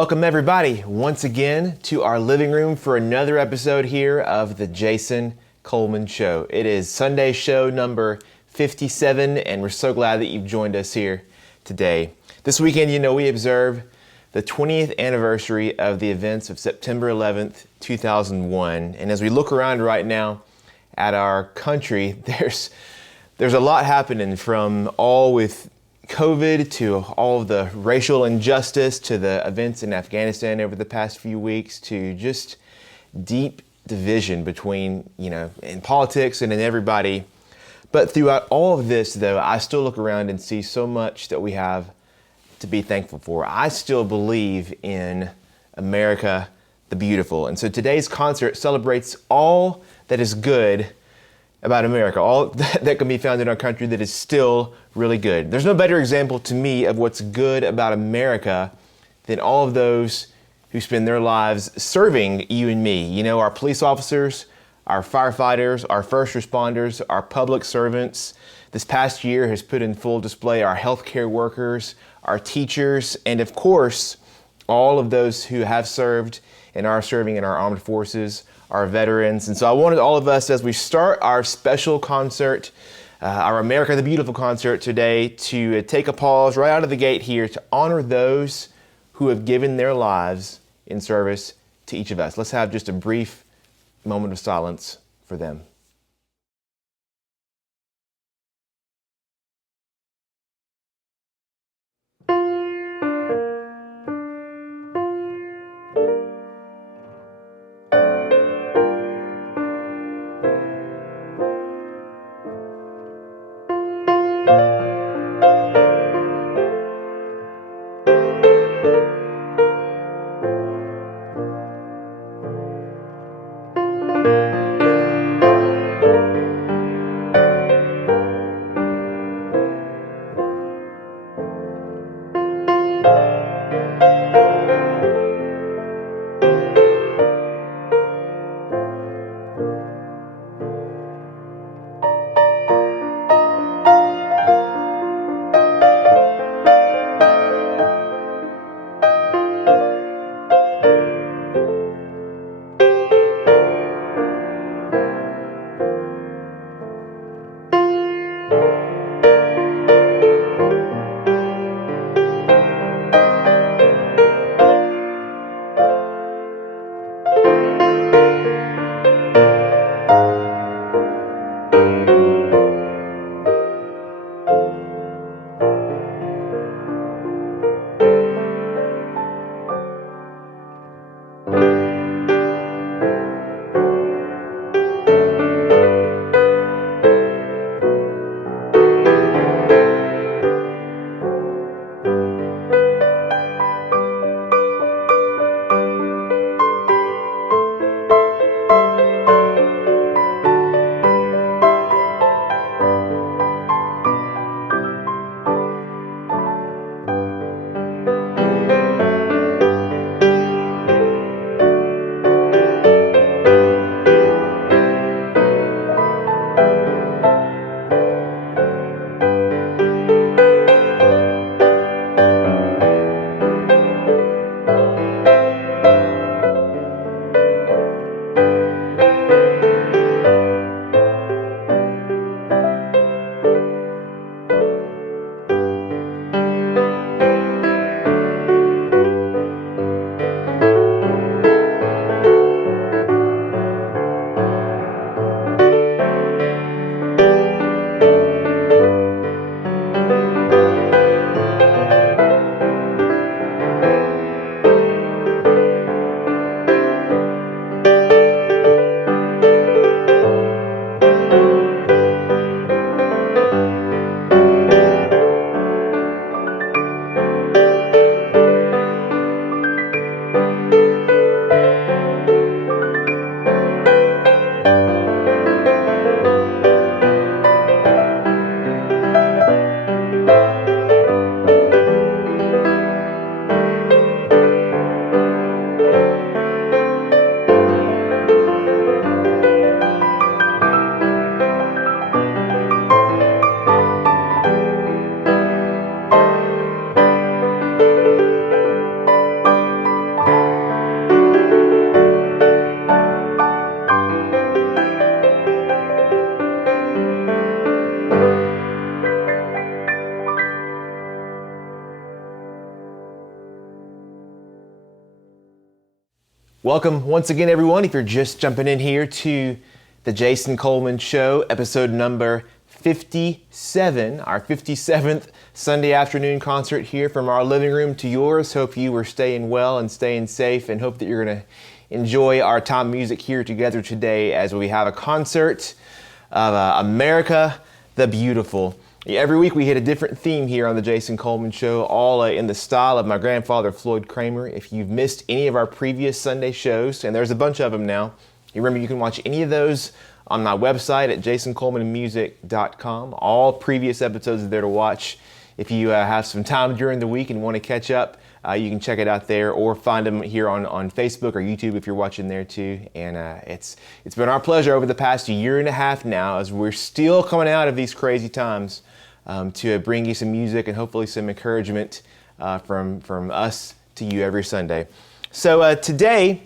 Welcome everybody once again to our living room for another episode here of the Jason Coleman Show. It is Sunday show number 57 and we're so glad that you've joined us here today. This weekend, we observe the 20th anniversary of the events of September 11th, 2001. And as we look around right now at our country, there's a lot happening, from all with COVID to all of the racial injustice to the events in Afghanistan over the past few weeks to just deep division between, in politics and in everybody. But throughout all of this, though, I still look around and see so much that we have to be thankful for. I still believe in America the Beautiful. And so today's concert celebrates all that is good about America, all that can be found in our country that is still really good. There's no better example to me of what's good about America than all of those who spend their lives serving you and me. Our police officers, our firefighters, our first responders, our public servants. This past year has put in full display our healthcare workers, our teachers, and of course, all of those who have served and are serving in our armed forces, our veterans. And so I wanted all of us, as we start our special concert, our America the Beautiful concert today, to take a pause right out of the gate here to honor those who have given their lives in service to each of us. Let's have just a brief moment of silence for them. Welcome once again, everyone. If you're just jumping in here to the Jason Coleman Show, episode number 57, our 57th Sunday afternoon concert here from our living room to yours. Hope you are staying well and staying safe, and hope that you're going to enjoy our time of music here together today as we have a concert of America the Beautiful. Every week we hit a different theme here on the Jason Coleman Show, all in the style of my grandfather, Floyd Kramer. If you've missed any of our previous Sunday shows, and there's a bunch of them now, you remember you can watch any of those on my website at jasoncolemanmusic.com. All previous episodes are there to watch. If you have some time during the week and want to catch up, you can check it out there or find them here on Facebook or YouTube if you're watching there too. And it's been our pleasure over the past year and a half now, as we're still coming out of these crazy times, to bring you some music and hopefully some encouragement from us to you every Sunday. So today,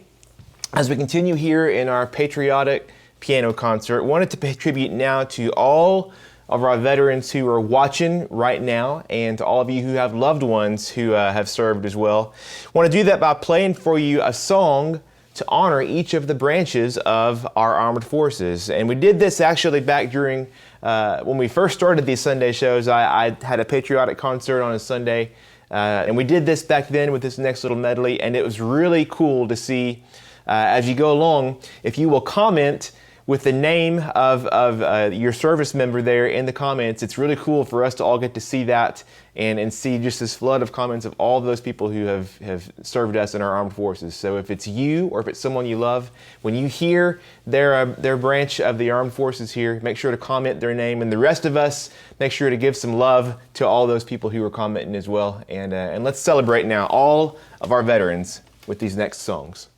as we continue here in our Patriotic piano concert, wanted to pay tribute now to all of our veterans who are watching right now, and to all of you who have loved ones who have served as well. I want to do that by playing for you a song to honor each of the branches of our armed forces. And we did this actually back during, when we first started these Sunday shows. I had a patriotic concert on a Sunday, and we did this back then with this next little medley, and it was really cool to see as you go along, if you will comment with the name of your service member there in the comments. It's really cool for us to all get to see that and see just this flood of comments of all those people who have served us in our armed forces. So if it's you or if it's someone you love, when you hear their branch of the armed forces here, make sure to comment their name. And the rest of us, make sure to give some love to all those people who are commenting as well. And let's celebrate now all of our veterans with these next songs.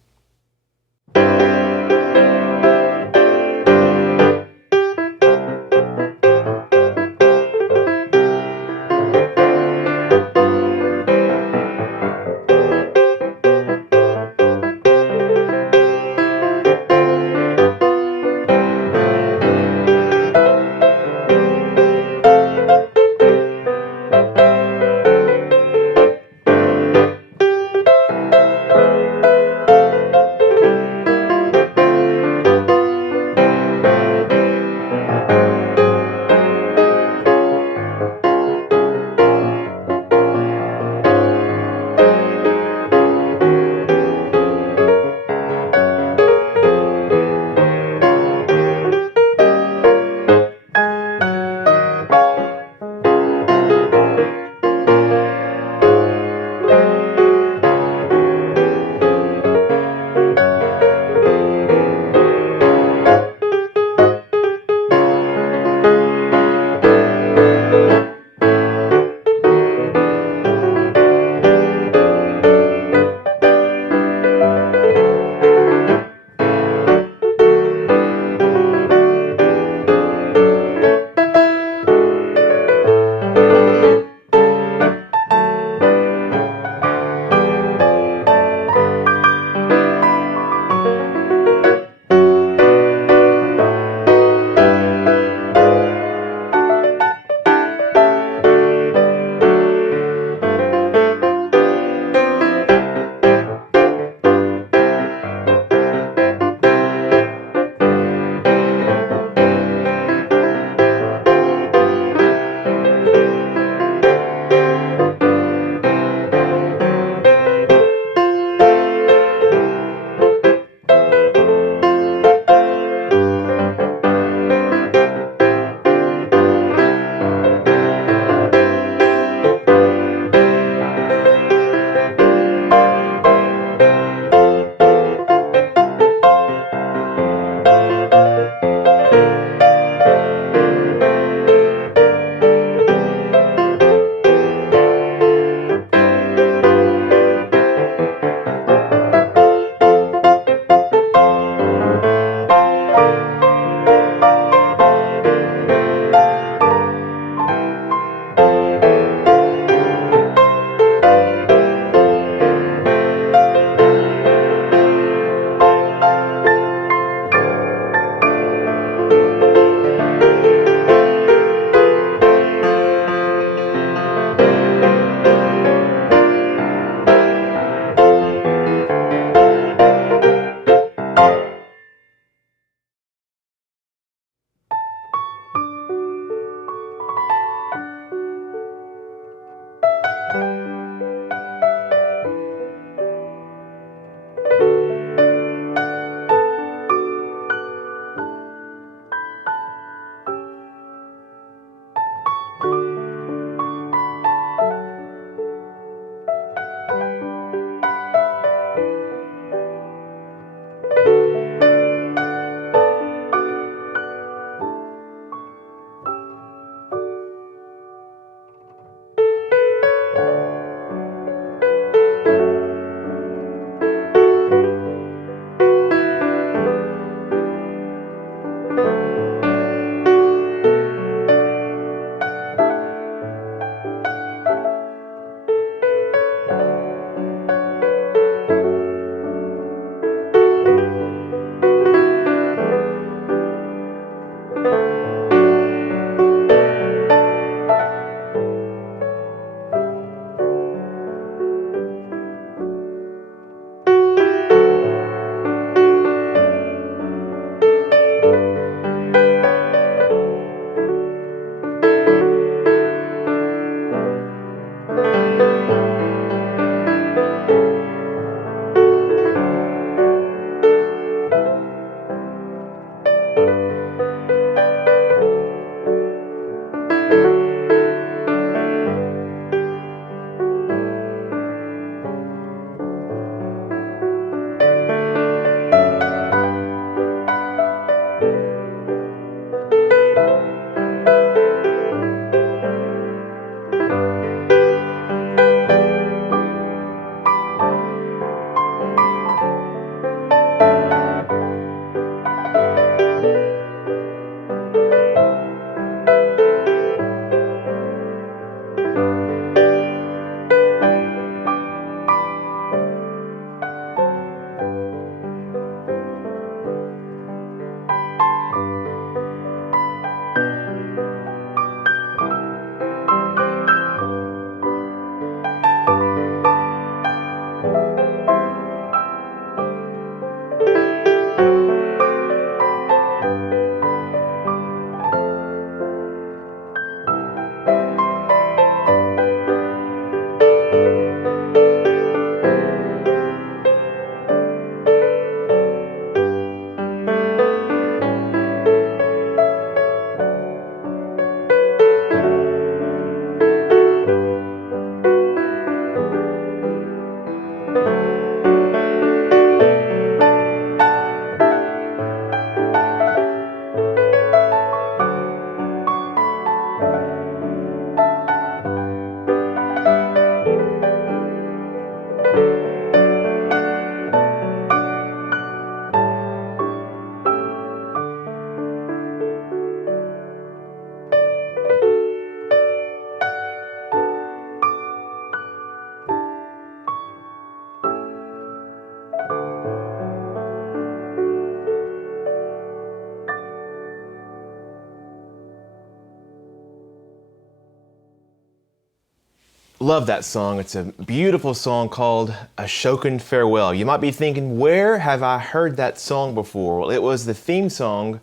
Love that song. It's a beautiful song called Ashokan Farewell. You might be thinking, where have I heard that song before? Well, it was the theme song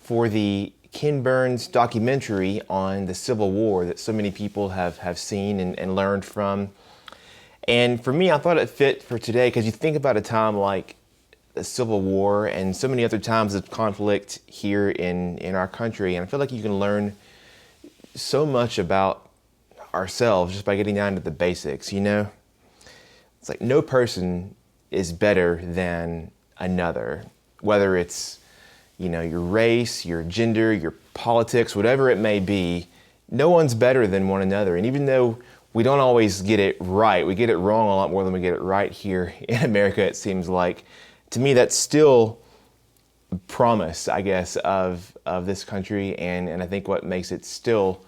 for the Ken Burns documentary on the Civil War that so many people have seen and learned from. And for me, I thought it fit for today because you think about a time like the Civil War and so many other times of conflict here in our country. And I feel like you can learn so much about ourselves just by getting down to the basics, you know? It's like no person is better than another, whether it's, you know, your race, your gender, your politics, whatever it may be. No one's better than one another. And even though we don't always get it right, we get it wrong a lot more than we get it right here in America, it seems like. To me, that's still a promise, I guess, of this country, and I think what makes it still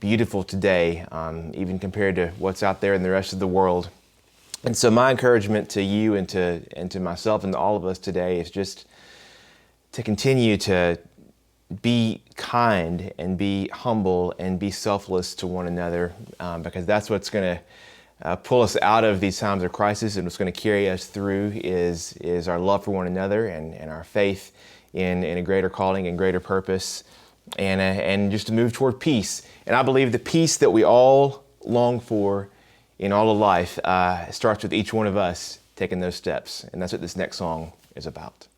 beautiful today, even compared to what's out there in the rest of the world. And so my encouragement to you and to myself and to all of us today is just to continue to be kind and be humble and be selfless to one another, because that's what's going to pull us out of these times of crisis, and what's going to carry us through is our love for one another and our faith in a greater calling and greater purpose, and just to move toward peace. And I believe the peace that we all long for in all of life starts with each one of us taking those steps. And that's what this next song is about.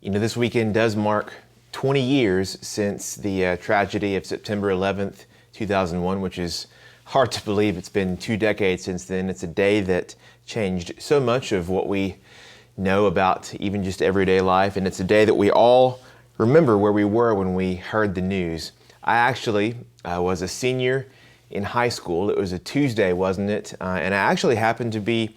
You know, this weekend does mark 20 years since the tragedy of September 11th, 2001, which is hard to believe. It's been 2 decades since then. It's a day that changed so much of what we know about even just everyday life, and it's a day that we all remember where we were when we heard the news. I actually was a senior in high school. It was a Tuesday, wasn't it? And I actually happened to be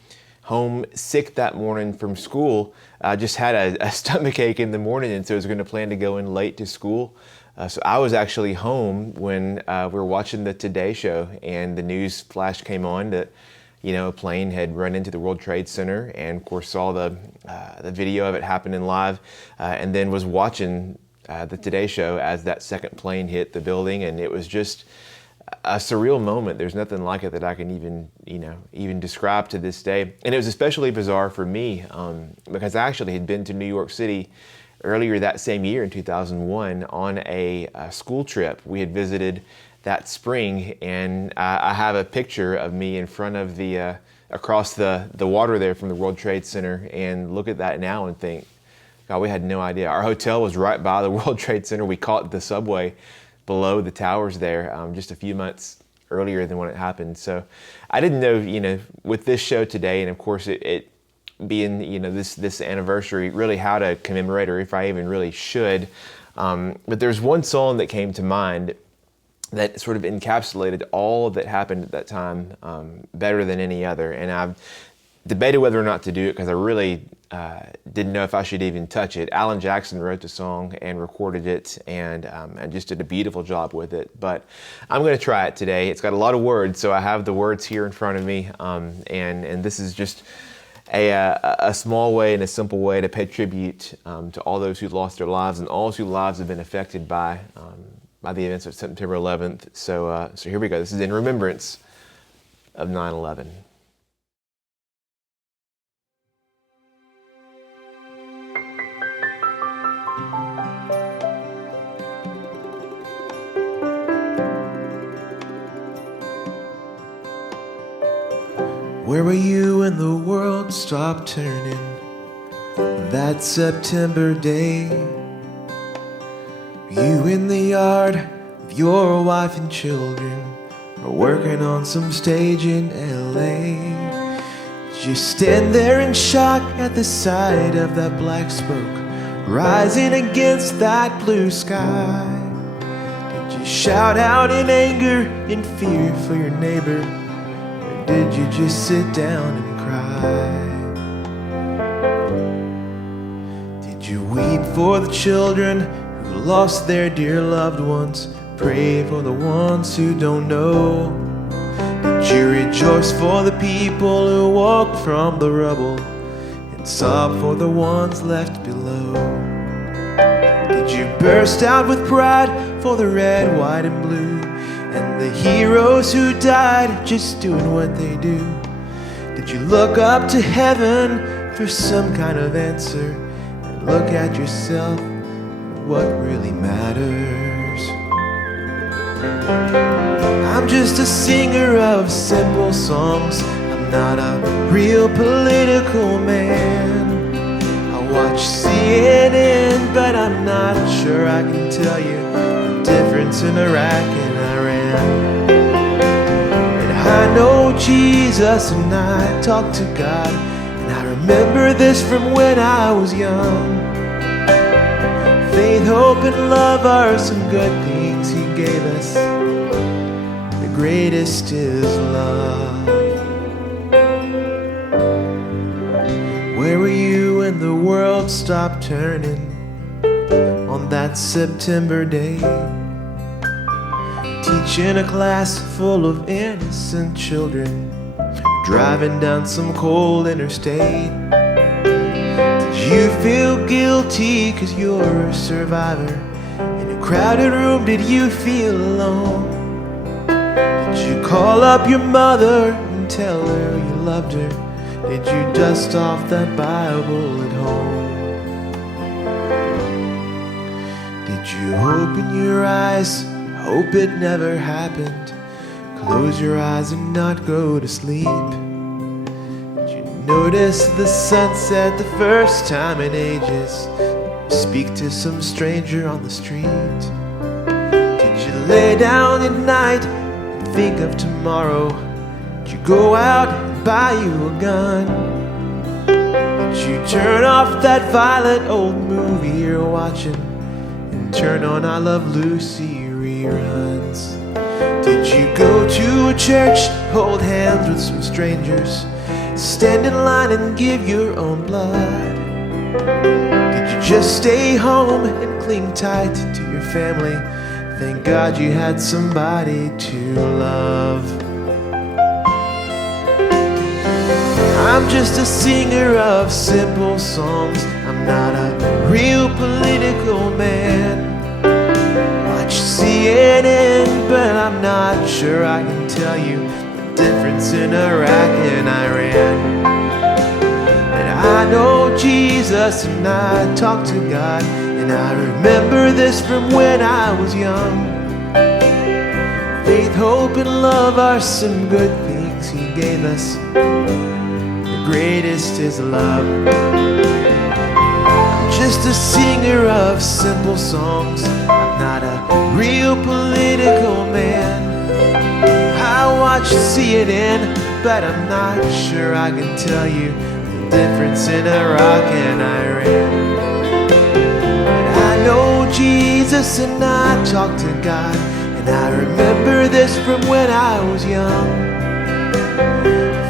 home sick that morning from school. Just had a stomach ache in the morning, and so I was going to plan to go in late to school. So I was actually home when we were watching the Today Show, and the news flash came on that, a plane had run into the World Trade Center, and of course saw the video of it happening live, and then was watching the Today Show as that second plane hit the building, and it was just a surreal moment. There's nothing like it that I can even describe to this day. And it was especially bizarre for me because I actually had been to New York City earlier that same year in 2001 on a school trip. We had visited that spring, and I have a picture of me in front of across the water there from the World Trade Center, and look at that now and think, God, we had no idea. Our hotel was right by the World Trade Center. We caught the subway below the towers there just a few months earlier than when it happened. So I didn't know, with this show today, and of course it being, this anniversary, really how to commemorate, or if I even really should. But there's one song that came to mind that sort of encapsulated all that happened at that time better than any other. And I've debated whether or not to do it because I really didn't know if I should even touch it. Alan Jackson wrote the song and recorded it, and just did a beautiful job with it. But I'm going to try it today. It's got a lot of words, so I have the words here in front of me, and this is just a small way and a simple way to pay tribute to all those who lost their lives and all whose lives have been affected by the events of September 11th. So here we go. This is in remembrance of 9/11. Where were you when the world stopped turning that September day? You in the yard with your wife and children, or working on some stage in LA? Did you stand there in shock at the sight of that black smoke rising against that blue sky? Did you shout out in anger, in fear for your neighbor? Did you just sit down and cry? Did you weep for the children who lost their dear loved ones? Pray for the ones who don't know? Did you rejoice for the people who walked from the rubble and sob for the ones left below? Did you burst out with pride for the red, white, and blue, and the heroes who died just doing what they do? Did you look up to heaven for some kind of answer and look at yourself and what really matters? I'm just a singer of simple songs. I'm not a real political man. I watch CNN, but I'm not sure I can tell you the difference in Iraq and Iran. And I know Jesus and I talk to God, and I remember this from when I was young. Faith, hope, and love are some good things He gave us. The greatest is love. Where were you when the world stopped turning on that September day? Teaching a class full of innocent children, driving down some cold interstate. Did you feel guilty 'cause you're a survivor? In a crowded room, did you feel alone? Did you call up your mother and tell her you loved her? Did you dust off that Bible at home? Did you open your eyes, hope it never happened? Close your eyes and not go to sleep? Did you notice the sunset the first time in ages? Speak to some stranger on the street? Did you lay down at night and think of tomorrow? Did you go out and buy you a gun? Did you turn off that violent old movie you're watching and turn on I Love Lucy reruns? Did you go to a church, hold hands with some strangers, stand in line and give your own blood? Did you just stay home and cling tight to your family? Thank God you had somebody to love. I'm just a singer of simple songs. I'm not a real political man. Watch CNN, but I'm not sure I can tell you the difference in Iraq and Iran. And I know Jesus and I talk to God, and I remember this from when I was young. Faith, hope, and love are some good things He gave us. The greatest is love. I'm just a singer of simple songs. I'm not a real political man. I watch CNN, but I'm not sure I can tell you the difference in Iraq and Iran. But I know Jesus and I talk to God, and I remember this from when I was young.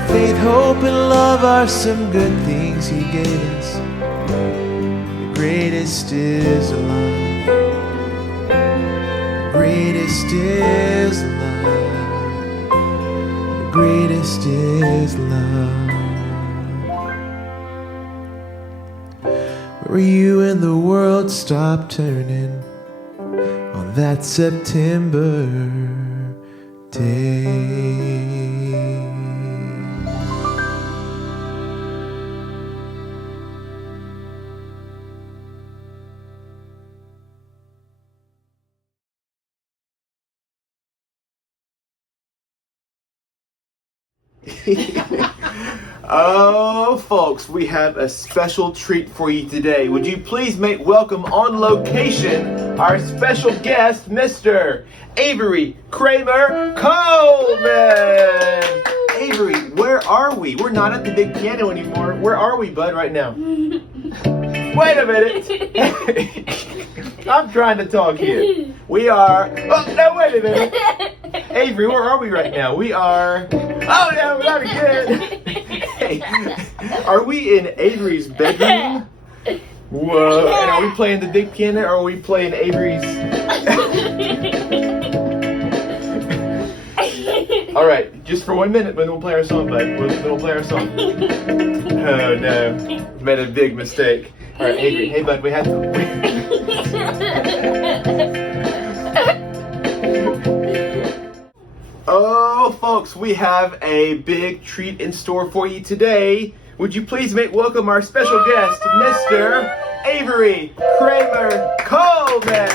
Faith, hope, and love are some good things He gave us. The greatest is love. The greatest is love. The greatest is love. Where were you when the world stopped turning on that September day? Oh, folks, we have a special treat for you today. Would you please make welcome on location our special guest, Mr. Avery Kramer Coleman. Avery, where are we? We're not at the big piano anymore. Where are we, bud, right now? Wait a minute. I'm trying to talk here. We are... Oh, no, wait a minute. Avery, where are we right now? We are... Oh, no, not again. Hey, are we in Avery's bedroom? Whoa. And are we playing the big piano, or are we playing Avery's... All right, just for 1 minute, then we'll play our song, bud. Then we'll play our song. Oh, no. Made a big mistake. All right, Avery. Hey, bud, we had to... Oh, folks, we have a big treat in store for you today. Would you please make welcome our special guest, Mr. Avery Kramer Coleman.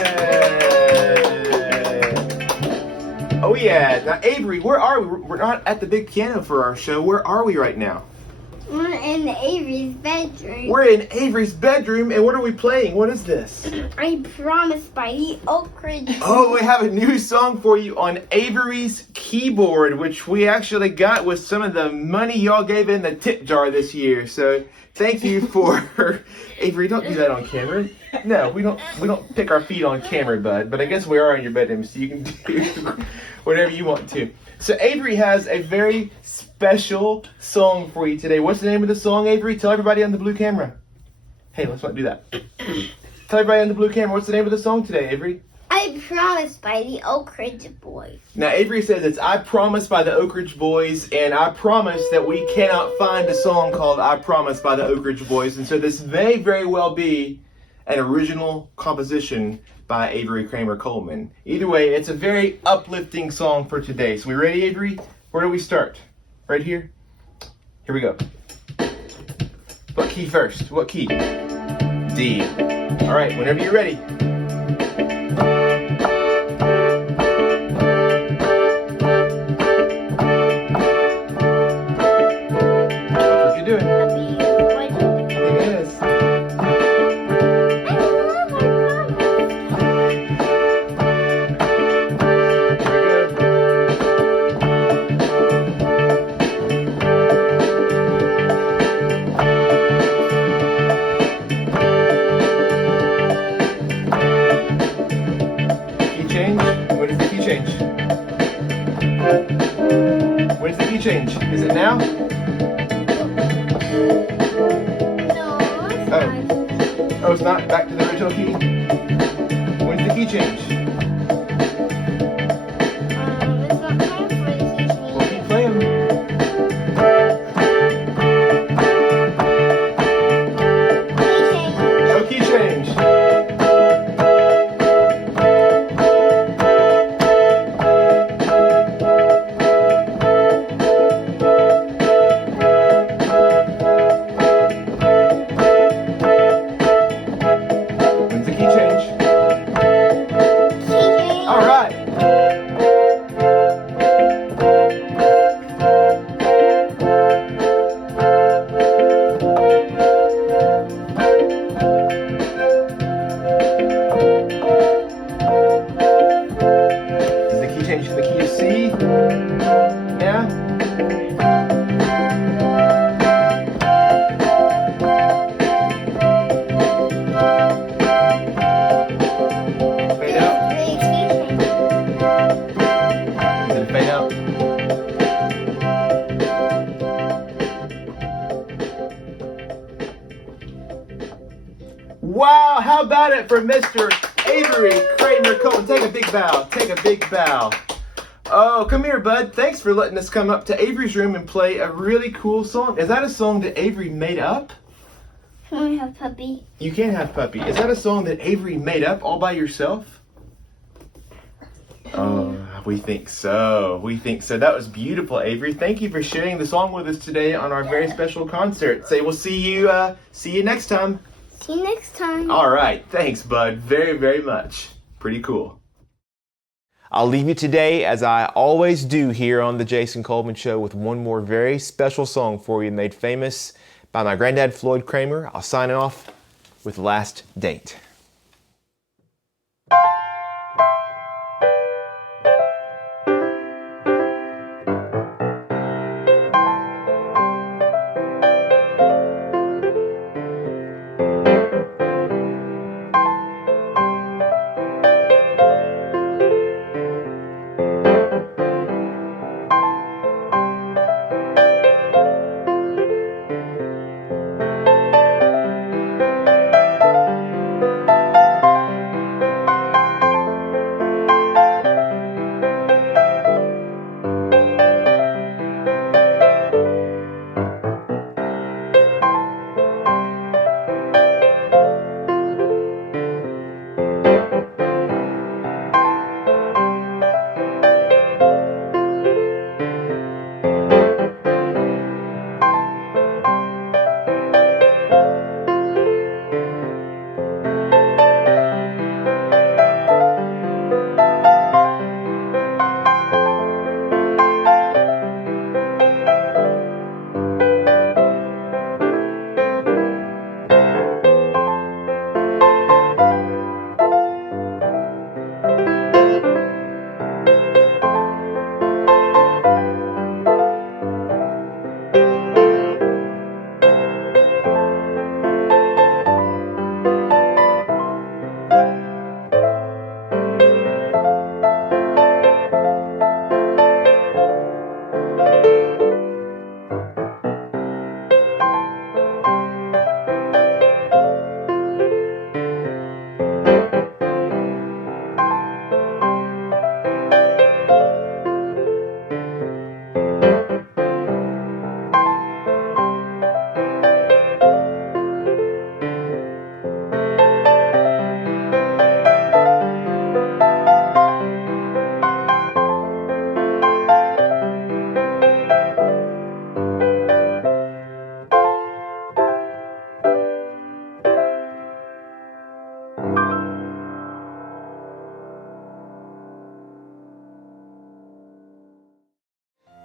Oh, yeah. Now, Avery, where are we? We're not at the big piano for our show. Where are we right now? We're in Avery's bedroom. We're in Avery's bedroom, and what are we playing? What is this? I Promise by the Oak Ridge. Oh, we have a new song for you on Avery's keyboard, which we actually got with some of the money y'all gave in the tip jar this year. So thank you for Avery. Don't do that on camera. No, we don't pick our feet on camera, bud. But I guess we are in your bedroom, so you can do whatever you want to. So Avery has a very special song for you today. What's the name of the song, Avery? Tell everybody on the blue camera. Hey, let's not do that. Tell everybody on the blue camera, what's the name of the song today, Avery? I Promise by the Oak Ridge Boys. Now, Avery says it's I Promise by the Oak Ridge Boys, and I promise that we cannot find a song called I Promise by the Oak Ridge Boys, and so this may very well be an original composition by Avery Kramer Coleman. Either way, it's a very uplifting song for today. So we ready, Avery? Where do we start? Right here? Here we go. What key first? What key? D. All right, whenever you're ready. What you doing? It is. Where's the key change? Is it now? No, it's not. Oh, it's not back to the original key? When's the key change? It's not time for the key change. Well, keep playing. Key change. No key change. When's the key change? Key change. All right. Is the key change to the key of C? Yeah? Fade out. The key change. Is it fade out? Wow, how about it for Mr. Avery Kramer Coleman? Take a big bow. Take a big bow. Oh, come here, bud. Thanks for letting us come up to Avery's room and play a really cool song. Is that a song that Avery made up? Can we have puppy? You can have puppy. Is that a song that Avery made up all by yourself? Oh, we think so. We think so. That was beautiful, Avery. Thank you for sharing the song with us today on our very special concert. Say we'll see you next time. See you next time. All right. Thanks, bud. Very, very much. Pretty cool. I'll leave you today, as I always do here on The Jason Coleman Show, with one more very special song for you made famous by my granddad, Floyd Kramer. I'll sign off with Last Date.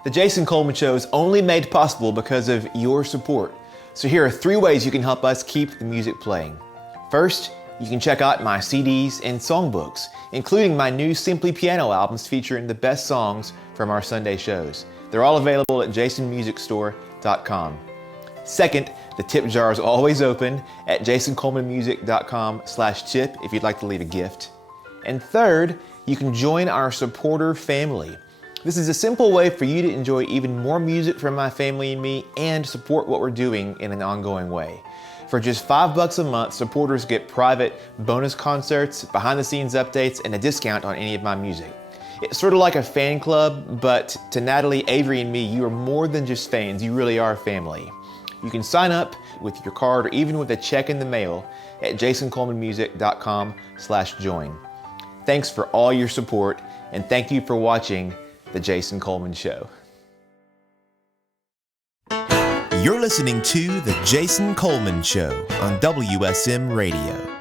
The Jason Coleman Show is only made possible because of your support. So here are 3 ways you can help us keep the music playing. First, you can check out my CDs and songbooks, including my new Simply Piano albums featuring the best songs from our Sunday shows. They're all available at jasonmusicstore.com. Second, the tip jar is always open at jasoncolemanmusic.com/tip if you'd like to leave a gift. And third, you can join our supporter family. This is a simple way for you to enjoy even more music from my family and me and support what we're doing in an ongoing way. For just $5 a month, supporters get private bonus concerts, behind-the-scenes updates, and a discount on any of my music. It's sort of like a fan club, but to Natalie, Avery, and me, you are more than just fans. You really are family. You can sign up with your card or even with a check in the mail at jasoncolemanmusic.com/join. Thanks for all your support, and thank you for watching The Jason Coleman Show. You're listening to The Jason Coleman Show on WSM Radio.